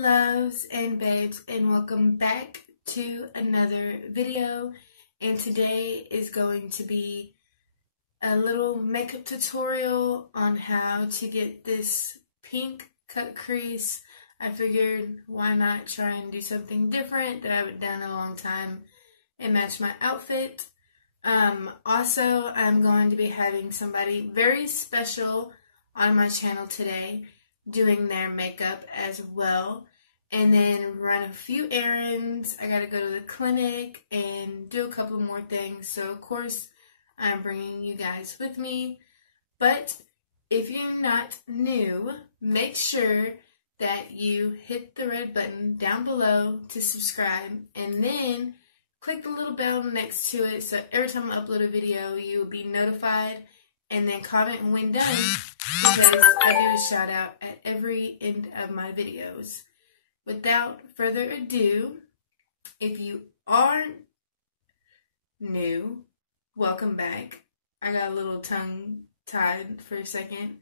loves and babes, and welcome back to another video. And today is going to be a little makeup tutorial on how to get this pink cut crease. I figured why not try and do something different that I haven't done in a long time and match my outfit. Also, I'm going to be having somebody very special on my channel today doing their makeup as well, and then run a few errands. I gotta go to the clinic and do a couple more things, so of course I'm bringing you guys with me. But if you're not new, make sure that you hit the red button down below to subscribe, and then click the little bell next to it so every time I upload a video you will be notified, and then comment when done, because I do a shout out at every end of my videos. Without further ado, if you are new, welcome back. I got a little tongue tied for a second.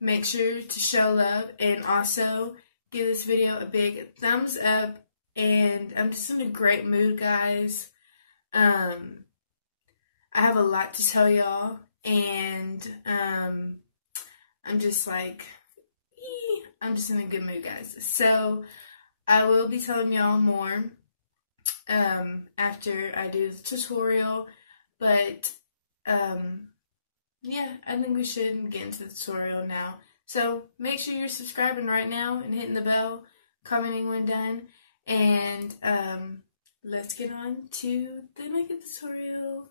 Make sure to show love and also give this video a big thumbs up. And I'm just in a great mood, guys. I have a lot to tell y'all, and I'm just like, I'm just in a good mood, guys. So I will be telling y'all more after I do the tutorial, but yeah, I think we should get into the tutorial now. So make sure you're subscribing right now and hitting the bell, commenting when done, and let's get on to the makeup tutorial.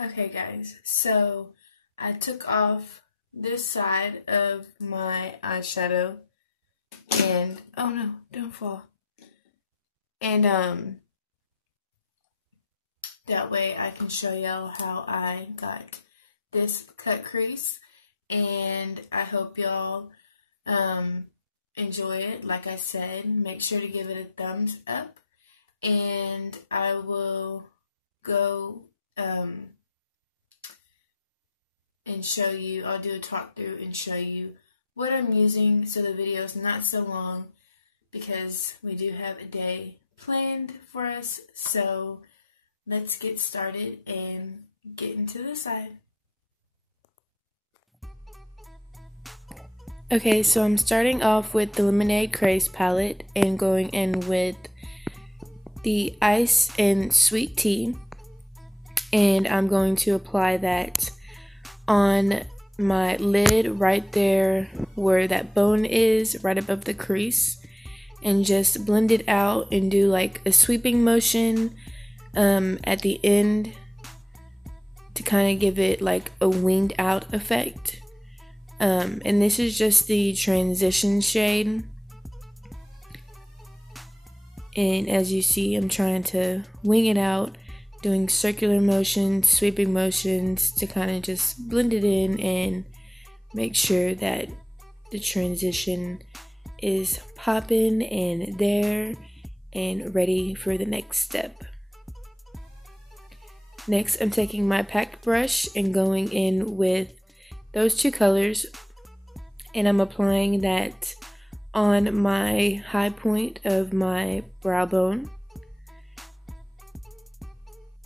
Okay guys, so I took off this side of my eyeshadow, and oh no, don't fall. And that way I can show y'all how I got this cut crease, and I hope y'all enjoy it. Like I said, make sure to give it a thumbs up, and I will go and show you, I'll do a talk through and show you what I'm using so the video is not so long, because we do have a day planned for us. So let's get started and get into the side. Okay, so I'm starting off with the Lemonade Crease palette and going in with the Ice and Sweet Tea, and I'm going to apply that on my lid right there where that bone is, right above the crease, and just blend it out and do like a sweeping motion at the end to kind of give it like a winged out effect. And this is just the transition shade, and as you see, I'm trying to wing it out, doing circular motions, sweeping motions to kind of just blend it in and make sure that the transition is popping and there and ready for the next step. Next, I'm taking my packed brush and going in with those two colors, and I'm applying that on my high point of my brow bone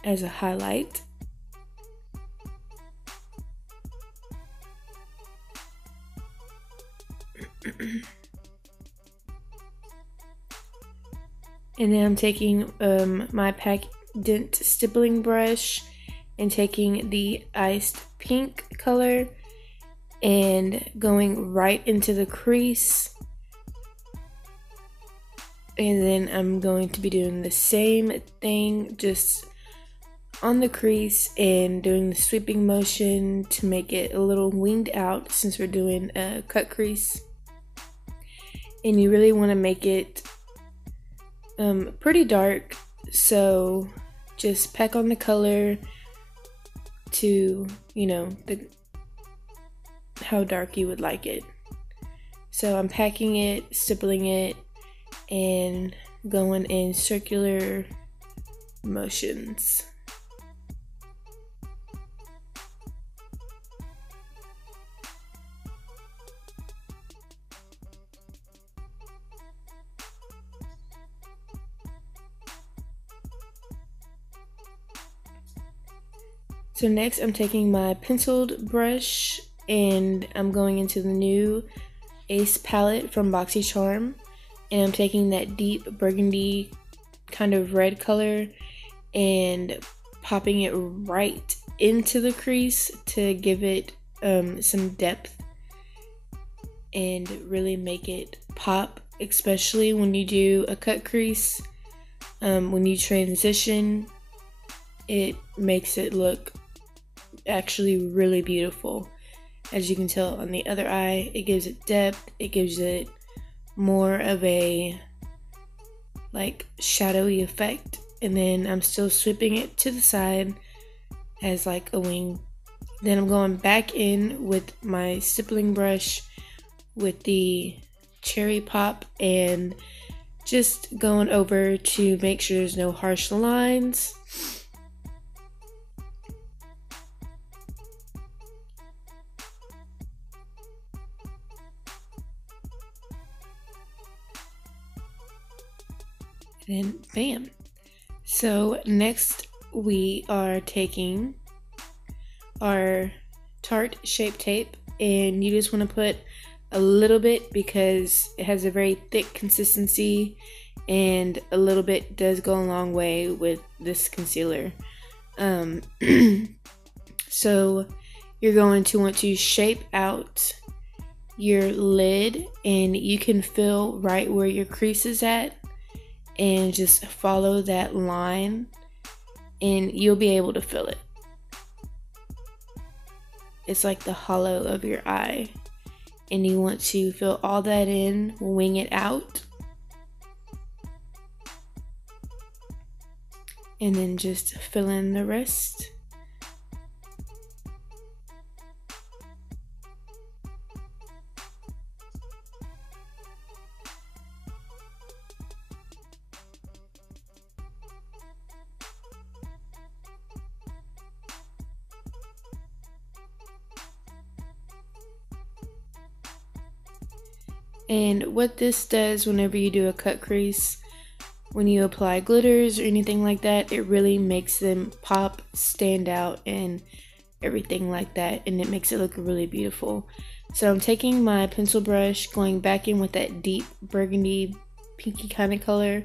as a highlight. And then I'm taking my Pack Dent stippling brush and taking the iced pink color and going right into the crease And then I'm going to be doing the same thing just on the crease and doing the sweeping motion to make it a little winged out since we're doing a cut crease. And you really want to make it pretty dark, so just pack on the color to, you know, how dark you would like it. So I'm packing it, stippling it, and going in circular motions. So next I'm taking my penciled brush and I'm going into the new Ace palette from BoxyCharm, and I'm taking that deep burgundy kind of red color and popping it right into the crease to give it some depth and really make it pop, especially when you do a cut crease. When you transition, it makes it look actually really beautiful. As you can tell on the other eye, it gives it depth, it gives it more of a like shadowy effect. And then I'm still sweeping it to the side as like a wing. Then I'm going back in with my stippling brush with the cherry pop and just going over to make sure there's no harsh lines. And bam. So next we are taking our Tarte Shape Tape, and you just want to put a little bit because it has a very thick consistency, and a little bit does go a long way with this concealer. So you're going to want to shape out your lid, and you can fill right where your crease is at and just follow that line and you'll be able to fill it. It's like the hollow of your eye, and you want to fill all that in, wing it out, and then just fill in the rest. And what this does whenever you do a cut crease, when you apply glitters or anything like that, it really makes them pop, stand out, and everything like that, and it makes it look really beautiful. So I'm taking my pencil brush, going back in with that deep burgundy pinky kind of color,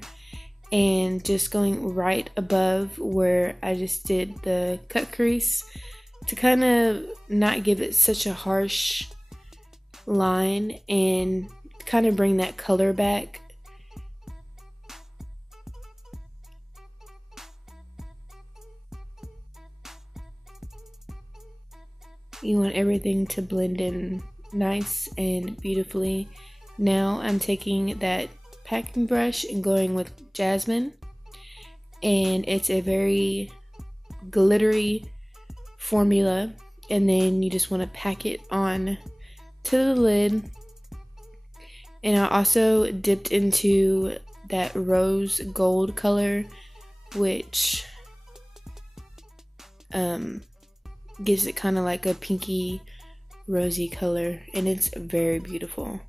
and just going right above where I just did the cut crease to kind of not give it such a harsh line and kind of bring that color back. You want everything to blend in nice and beautifully. Now I'm taking that packing brush and going with Jasmine, and it's a very glittery formula, and then you just want to pack it on to the lid. And I also dipped into that rose gold color, which gives it kind of like a pinky rosy color, and it's very beautiful.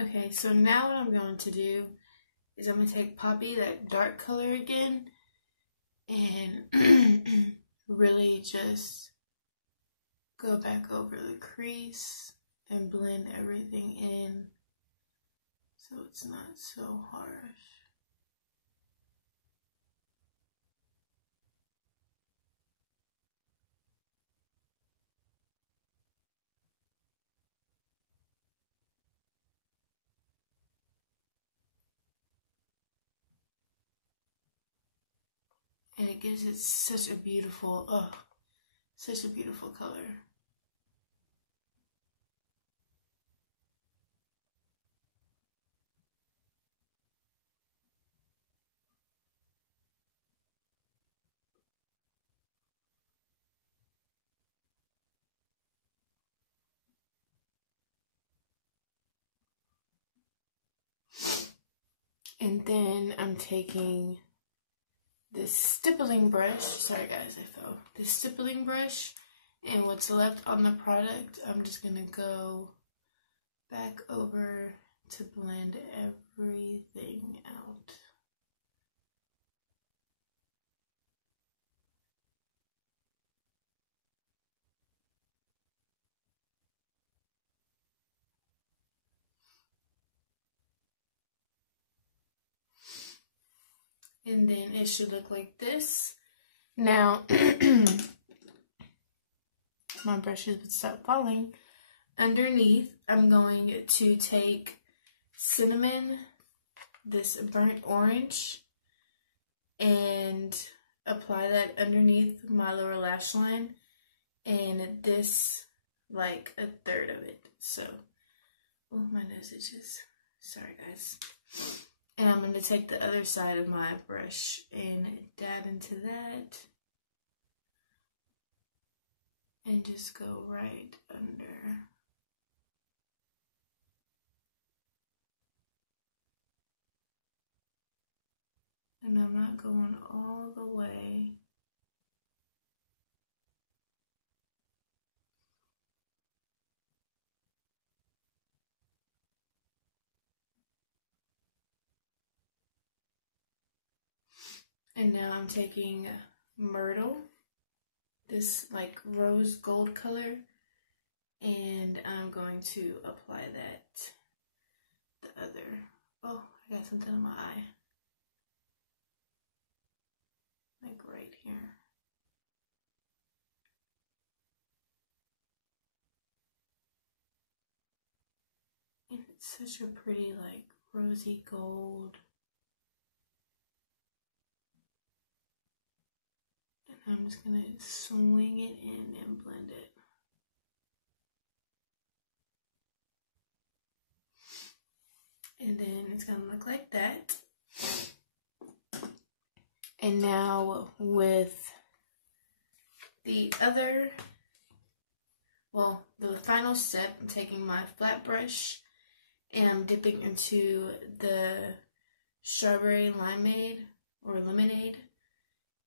Okay, so now what I'm going to do is I'm going to take Poppy, that dark color again, and really just go back over the crease, and blend everything in so it's not so harsh. And it gives it such a beautiful, such a beautiful color. And then I'm taking this stippling brush, sorry guys, I fell. This stippling brush, and what's left on the product, I'm just gonna go back over to blend everything out. And then it should look like this. Now, my brushes would stop falling. Underneath, I'm going to take cinnamon, this burnt orange, and apply that underneath my lower lash line. And this, like a third of it. So, oh, my nose itches. Sorry, guys. And I'm going to take the other side of my brush and dab into that. And just go right under. And I'm not going all the way. And now I'm taking Myrtle, this like rose gold color, and I'm going to apply that the other. Oh, I got something in my eye. Like right here. And it's such a pretty like rosy gold. I'm just going to swing it in and blend it. And then it's going to look like that. And now with the other, well, the final step, I'm taking my flat brush and I'm dipping into the strawberry limeade or lemonade.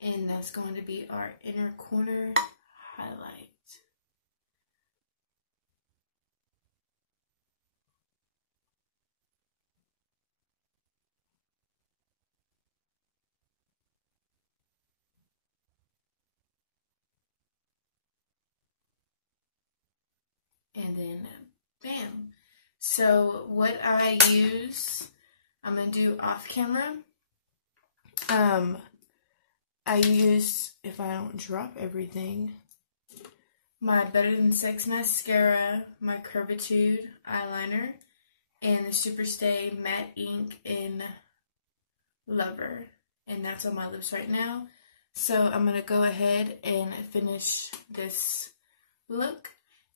And that's going to be our inner corner highlight. And then, bam. So what I use, I'm going to do off camera. I use, if I don't drop everything, my Better Than Sex mascara, my Curvitude eyeliner, and the Superstay Matte Ink in Lover. And that's on my lips right now. So I'm going to go ahead and finish this look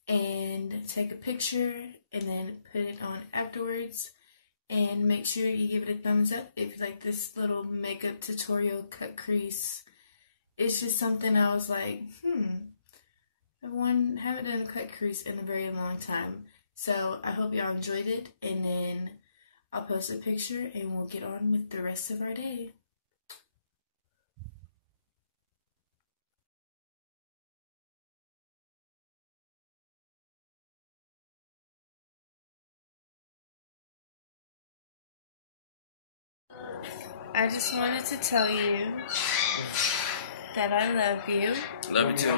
and take a picture and then put it on afterwards. And make sure you give it a thumbs up if you like this little makeup tutorial cut crease. It's just something I was like, haven't done a cut crease in a very long time. So I hope y'all enjoyed it, and then I'll post a picture and we'll get on with the rest of our day. I just wanted to tell you that I love you. Love you too.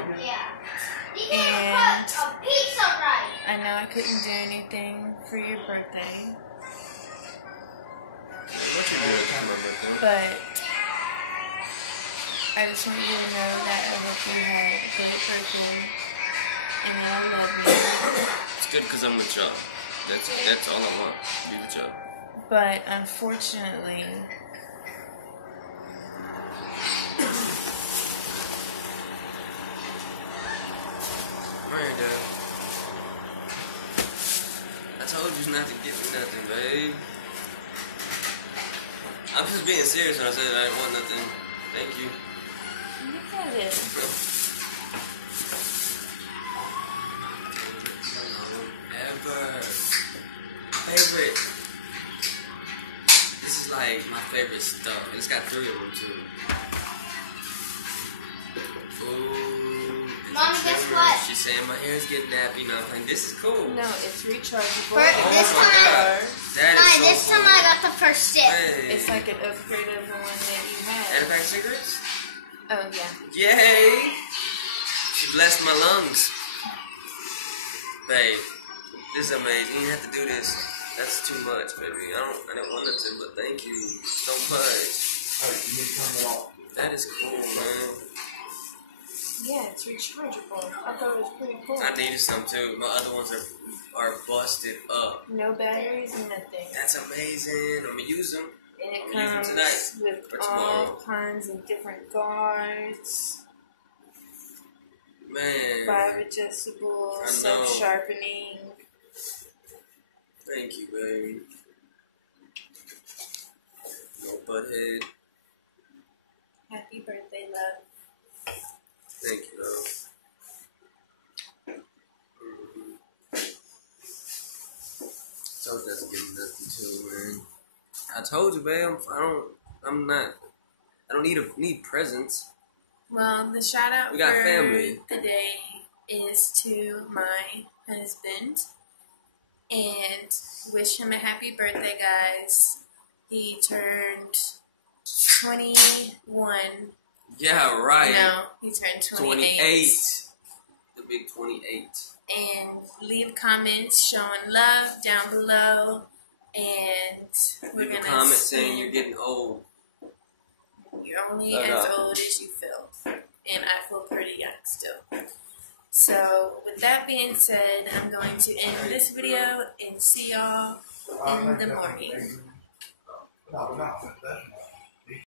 And I know I couldn't do anything for your birthday. What you doing for my birthday? But I just want you to know that I hope you had a great birthday and that I love you. It's good because I'm with y'all. That's all I want. Be with y'all. But unfortunately, Alright, Dad. I told you not to give me nothing, babe. I'm just being serious when I said I didn't want nothing. Thank you. look at it. Ever. Favorite. This is like my favorite stuff. And it's got 3 of them too. Ooh. Mommy, guess what? She's saying my hair is getting nappy now. Like, this is cool. No, it's rechargeable. This time, That is so time cool. I got the first sip. Hey. It's like an upgrade of the one that you And a had. pack of cigarettes? Oh, yeah. Yay! She blessed my lungs. Babe, this is amazing. You didn't have to do this. That's too much, baby. I didn't want nothing, but thank you so much. That is cool, man. Yeah, it's rechargeable. I thought it was pretty cool. I needed some too. My other ones are busted up. No batteries and nothing. That's amazing. I'm gonna use them. And it I'm comes using tonight with or all tomorrow. kinds of different guards. Man. 5 adjustable, I know. self-sharpening. Thank you, baby. No butthead. Happy birthday, love. Thank you, love. Told you that's getting nothing too, man. I told you, babe. I don't need presents. Well, the shout out We got for family. the day is to my husband. And wish him a happy birthday, guys. He turned 21. Yeah, right. No, he turned 28. The big 28. And leave comments showing love down below. And we're Leave a going to comment saying you're getting old. You're only No, as no. old as you feel. And I feel pretty young still. So, with that being said, I'm going to end this video and see y'all in the morning.